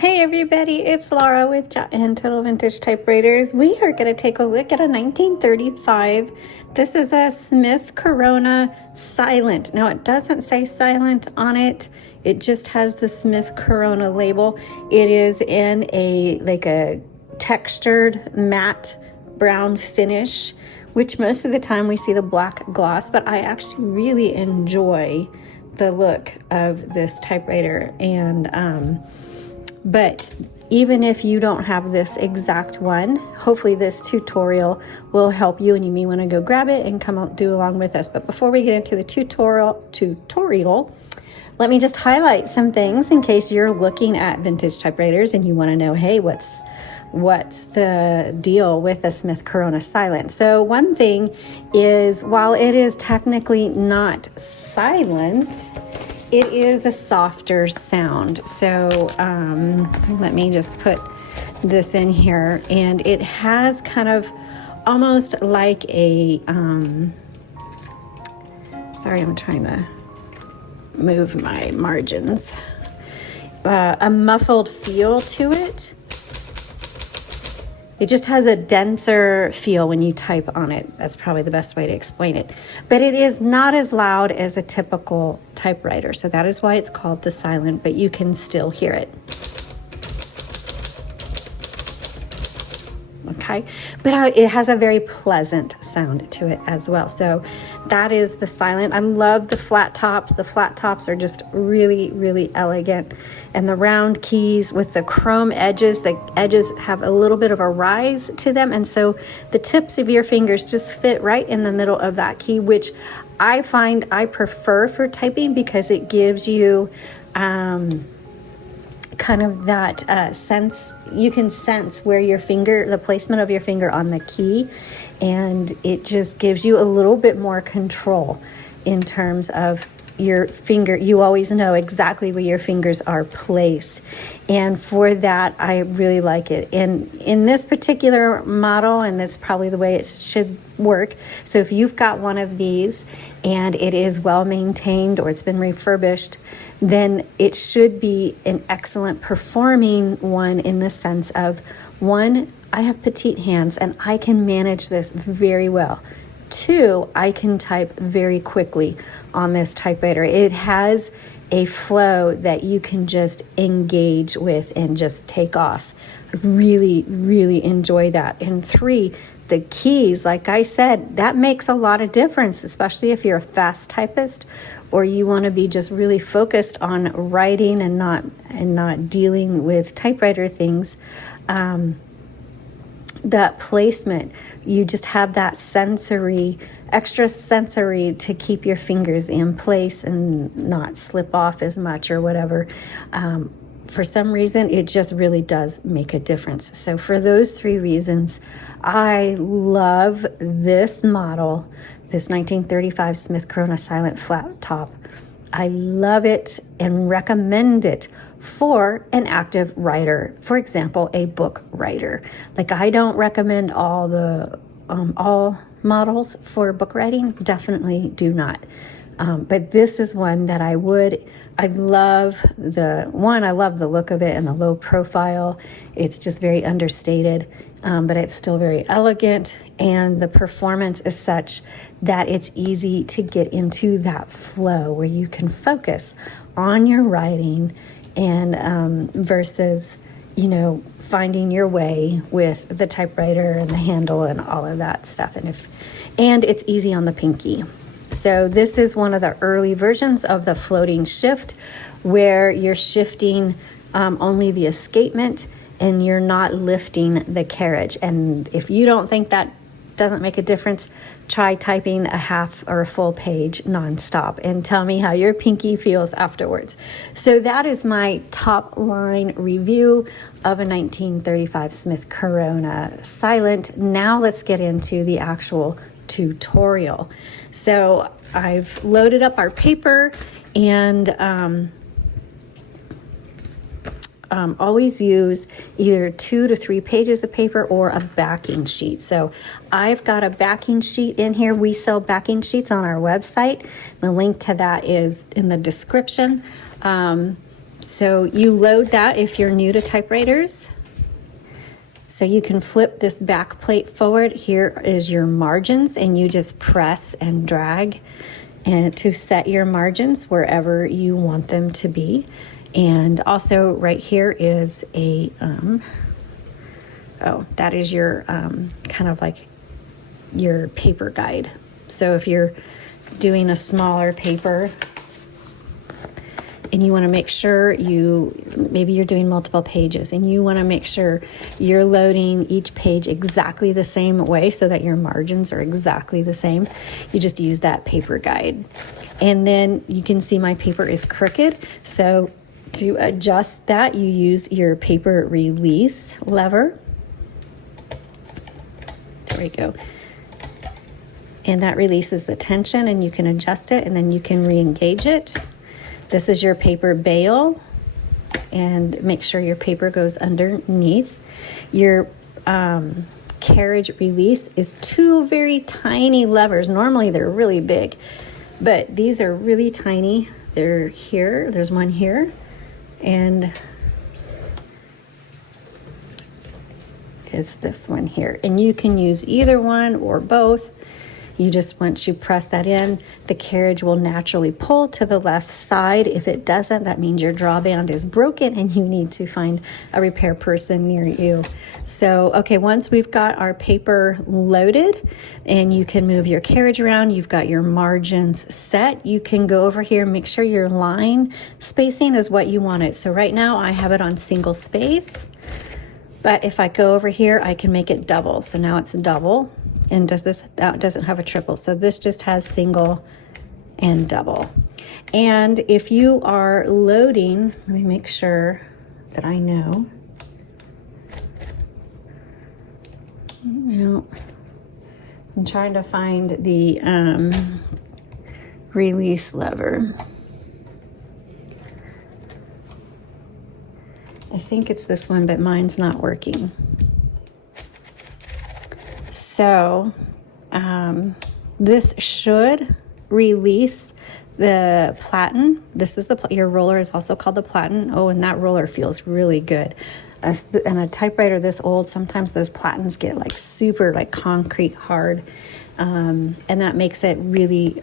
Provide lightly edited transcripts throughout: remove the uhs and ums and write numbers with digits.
Hey everybody, it's Laura with Jot and Total Vintage Typewriters. We are going to take a look at a 1935. This is a Smith Corona Silent. Now it doesn't say Silent on it. It just has the Smith Corona label. It is in a textured matte brown finish, which most of the time we see the black gloss, but I actually really enjoy the look of this typewriter. And but even if you don't have this exact one, hopefully this tutorial will help you, and you may want to go grab it and come out do along with us. But before we get into the tutorial, let me just highlight some things in case you're looking at vintage typewriters and you want to know, hey, what's the deal with the Smith Corona Silent? So one thing is, while it is technically not silent, it is a softer sound. So let me just put this in here, and it has kind of almost like a, sorry, I'm trying to move my margins, a muffled feel to it. It just has a denser feel when you type on it. That's probably the best way to explain it. But it is not as loud as a typical typewriter. So that is why it's called the Silent, but you can still hear it. Okay, but it has a very pleasant sound to it as well. So that is the Silent. I love the flat tops. The flat tops are just really, really elegant. And the round keys with the chrome edges, the edges have a little bit of a rise to them. And so the tips of your fingers just fit right in the middle of that key, which I find I prefer for typing because it gives you kind of that sense. You can sense where your finger, the placement of your finger on the key, and it just gives you a little bit more control in terms of your finger. You always know exactly where your fingers are placed, and for that I really like it. And in this particular model, and that's probably the way it should work, so if you've got one of these and it is well maintained or it's been refurbished, then it should be an excellent performing one, in the sense of, one, I have petite hands and I can manage this very well. Two, I can type very quickly on this typewriter. It has a flow that you can just engage with and just take off. Really, really enjoy that. And three, the keys, like I said, that makes a lot of difference, especially if you're a fast typist or you want to be just really focused on writing and not dealing with typewriter things. That placement, you just have that extra sensory to keep your fingers in place and not slip off as much or whatever. For some reason, it just really does make a difference. So for those three reasons, I love this model, this 1935 Smith Corona Silent flat top. I love it and recommend it for an active writer, for example, a book writer. Like, I don't recommend all models for book writing, definitely do not. But this is one that I love the look of it and the low profile. It's just very understated, but it's still very elegant, and the performance is such that it's easy to get into that flow where you can focus on your writing and versus finding your way with the typewriter and the handle and all of that stuff. And it's easy on the pinky. So this is one of the early versions of the floating shift, where you're shifting only the escapement and you're not lifting the carriage. And if you don't think that doesn't make a difference, try typing a half or a full page nonstop and tell me how your pinky feels afterwards. So that is my top line review of a 1935 Smith Corona Silent. Now let's get into the actual tutorial. So I've loaded up our paper, and always use either 2 to 3 pages of paper or a backing sheet. So I've got a backing sheet in here. We sell backing sheets on our website. The link to that is in the description. So you load that if you're new to typewriters. So you can flip this back plate forward. Here is your margins, and you just press and drag and to set your margins wherever you want them to be. And also right here is a, that is your kind of like your paper guide. So if you're doing a smaller paper and you want to make sure maybe you're doing multiple pages and you want to make sure you're loading each page exactly the same way so that your margins are exactly the same, you just use that paper guide. And then you can see my paper is crooked. So to adjust that, you use your paper release lever. There we go. And that releases the tension, and you can adjust it, and then you can re-engage it. This is your paper bail, and make sure your paper goes underneath. Your carriage release is two very tiny levers. Normally they're really big, but these are really tiny. They're here, there's one here, and it's this one here. And you can use either one or both. You just, once you press that in, the carriage will naturally pull to the left side. If it doesn't, that means your drawband is broken and you need to find a repair person near you. So, okay, once we've got our paper loaded and you can move your carriage around, you've got your margins set, you can go over here and make sure your line spacing is what you want it. So right now I have it on single space, but if I go over here, I can make it double. So now it's double. And that doesn't have a triple. So this just has single and double. And if you are loading, let me make sure that I know. No, I'm trying to find the release lever. I think it's this one, but mine's not working. So this should release the platen. This is your roller is also called the platen. Oh, and that roller feels really good. And a typewriter this old, sometimes those platens get like super like concrete hard, and that makes it really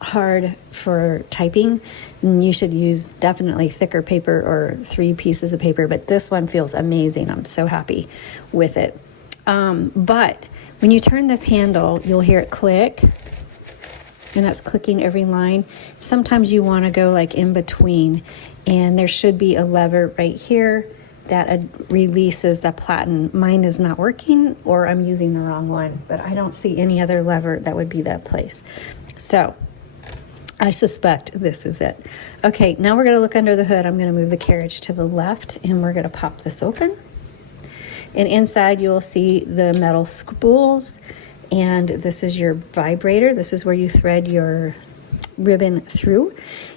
hard for typing. And you should use definitely thicker paper or 3 pieces of paper, but this one feels amazing. I'm so happy with it. But when you turn this handle, you'll hear it click, and that's clicking every line. Sometimes you want to go like in between, and there should be a lever right here that releases the platen. Mine is not working, or I'm using the wrong one, but I don't see any other lever that would be that place. So I suspect this is it. Okay, now we're going to look under the hood. I'm going to move the carriage to the left, and we're going to pop this open. And inside you'll see the metal spools, and this is your vibrator. This is where you thread your ribbon through.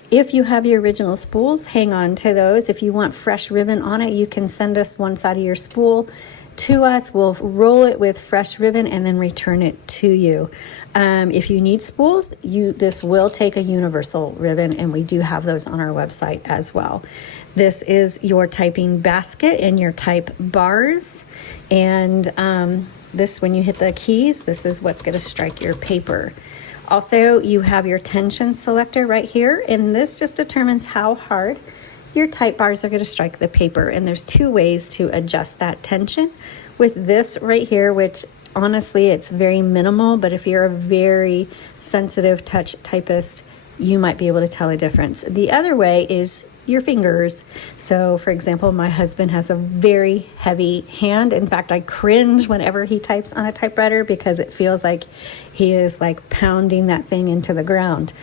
If you have your original spools, hang on to those. If you want fresh ribbon on it, you can send us one side of your spool to us. We'll roll it with fresh ribbon and then return it to you. If you need spools, this will take a universal ribbon, and we do have those on our website as well. This is your typing basket and your type bars. And this, when you hit the keys, this is what's going to strike your paper. Also, you have your tension selector right here, and this just determines how hard your type bars are going to strike the paper. And there's 2 ways to adjust that tension. With this right here, which honestly, it's very minimal, but if you're a very sensitive touch typist, you might be able to tell a difference. The other way is your fingers. So for example, my husband has a very heavy hand. In fact, I cringe whenever he types on a typewriter because it feels like he is like pounding that thing into the ground.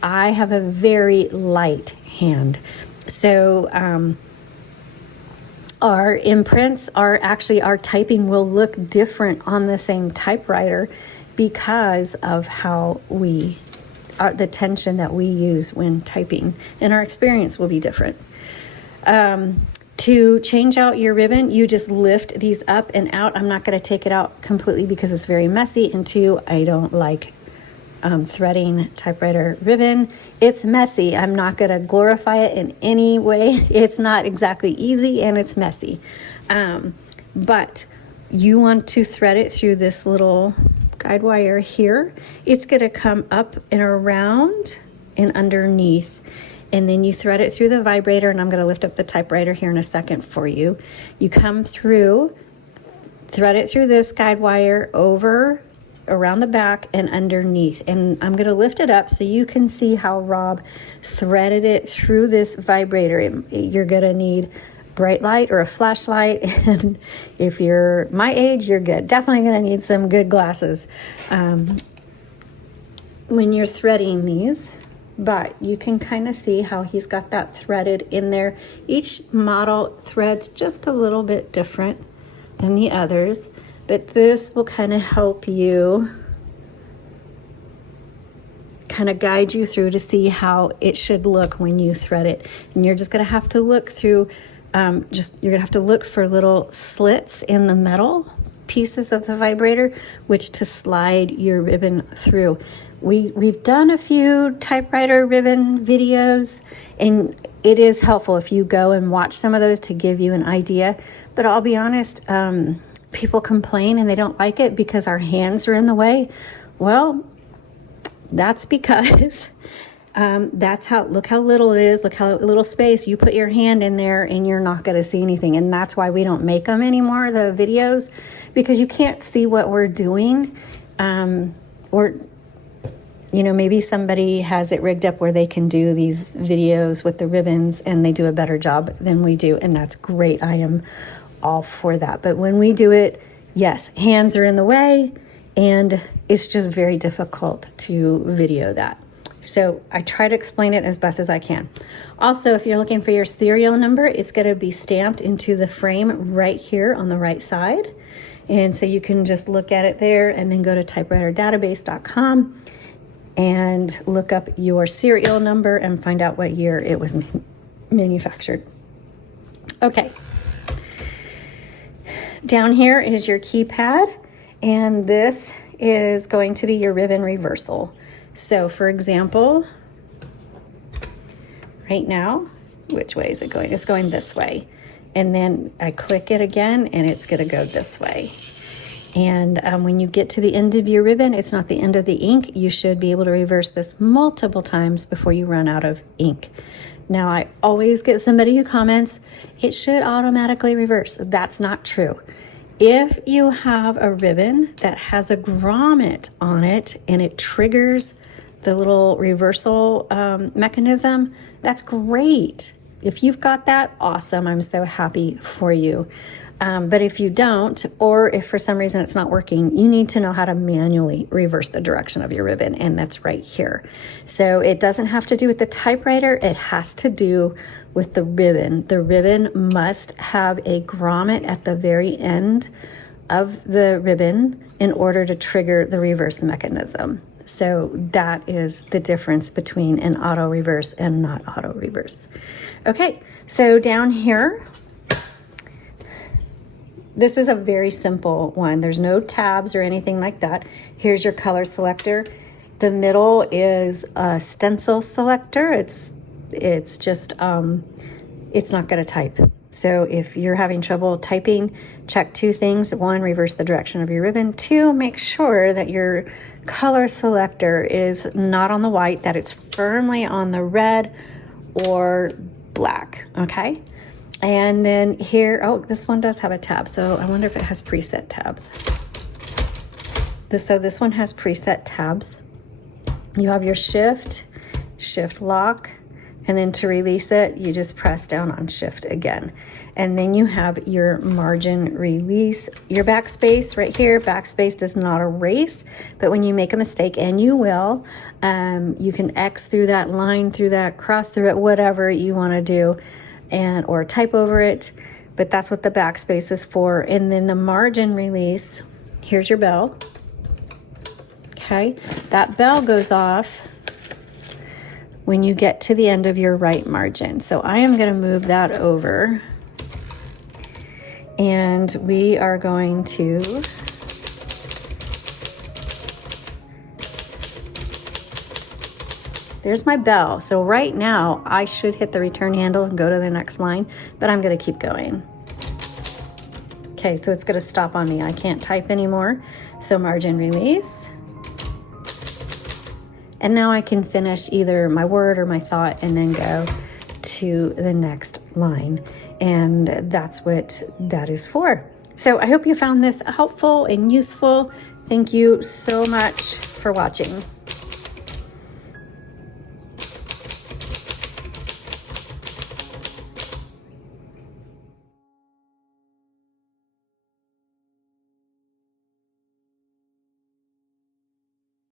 I have a very light hand. So our imprints are actually, our typing will look different on the same typewriter because of how the tension that we use when typing, and our experience will be different. To change out your ribbon, you just lift these up and out. I'm not going to take it out completely because it's very messy, and 2, I don't like threading typewriter ribbon. It's messy. I'm not going to glorify it in any way. It's not exactly easy and it's messy. But you want to thread it through this little guide wire here. It's going to come up and around and underneath. And then you thread it through the vibrator, and I'm going to lift up the typewriter here in a second for you. You come through, thread it through this guide wire over around the back and underneath. And I'm going to lift it up so you can see how Rob threaded it through this vibrator. You're going to need bright light or a flashlight, and if you're my age, you're good. Definitely going to need some good glasses when you're threading these. But you can kind of see how he's got that threaded in there. Each model threads just a little bit different than the others, but this will kind of help you, kind of guide you through to see how it should look when you thread it. And you're just going to have to look through, you're going to have to look for little slits in the metal pieces of the vibrator, which to slide your ribbon through. We've done a few typewriter ribbon videos, and it is helpful if you go and watch some of those to give you an idea. But I'll be honest, people complain and they don't like it because our hands are in the way. Well, that's because look how little it is, look how little space. You put your hand in there and you're not going to see anything. And that's why we don't make them anymore, the videos, because you can't see what we're doing. Or maybe somebody has it rigged up where they can do these videos with the ribbons and they do a better job than we do. And that's great. I am all for that. But when we do it, yes, hands are in the way and it's just very difficult to video that. So I try to explain it as best as I can. Also, if you're looking for your serial number, it's going to be stamped into the frame right here on the right side. And so you can just look at it there and then go to typewriterdatabase.com and look up your serial number and find out what year it was manufactured. Okay. Down here is your keypad, and this is going to be your ribbon reversal. So for example, right now, which way is it going? It's going this way. And then I click it again and it's going to go this way. And when you get to the end of your ribbon, it's not the end of the ink. You should be able to reverse this multiple times before you run out of ink. Now, I always get somebody who comments, it should automatically reverse. That's not true. If you have a ribbon that has a grommet on it and it triggers the little reversal mechanism, that's great. If you've got that, awesome. I'm so happy for you. But if you don't, or if for some reason it's not working, you need to know how to manually reverse the direction of your ribbon, and that's right here. So it doesn't have to do with the typewriter, it has to do with the ribbon. The ribbon must have a grommet at the very end of the ribbon in order to trigger the reverse mechanism. So that is the difference between an auto reverse and not auto reverse. Okay, so down here, this is a very simple one. There's no tabs or anything like that. Here's your color selector. The middle is a stencil selector. It's just, it's not gonna type. So if you're having trouble typing, check two things. One, reverse the direction of your ribbon. Two, make sure that your color selector is not on the white, that it's firmly on the red or black, okay? And then here, oh, this one does have a tab, so I wonder if it has preset tabs. So this one has preset tabs. You have your shift lock, and then to release it, you just press down on shift again. And then you have your margin release, your backspace right here. Backspace does not erase, but when you make a mistake, and you will, you can X through that line, through that, cross through it, whatever you wanna do, or type over it, but that's what the backspace is for. And then the margin release, here's your bell. Okay, that bell goes off when you get to the end of your right margin. So I am going to move that over, and we are going to there's my bell. So right now I should hit the return handle and go to the next line, but I'm going to keep going. Okay, so it's going to stop on me. I can't type anymore. So margin release. And now I can finish either my word or my thought and then go to the next line. And that's what that is for. So I hope you found this helpful and useful. Thank you so much for watching.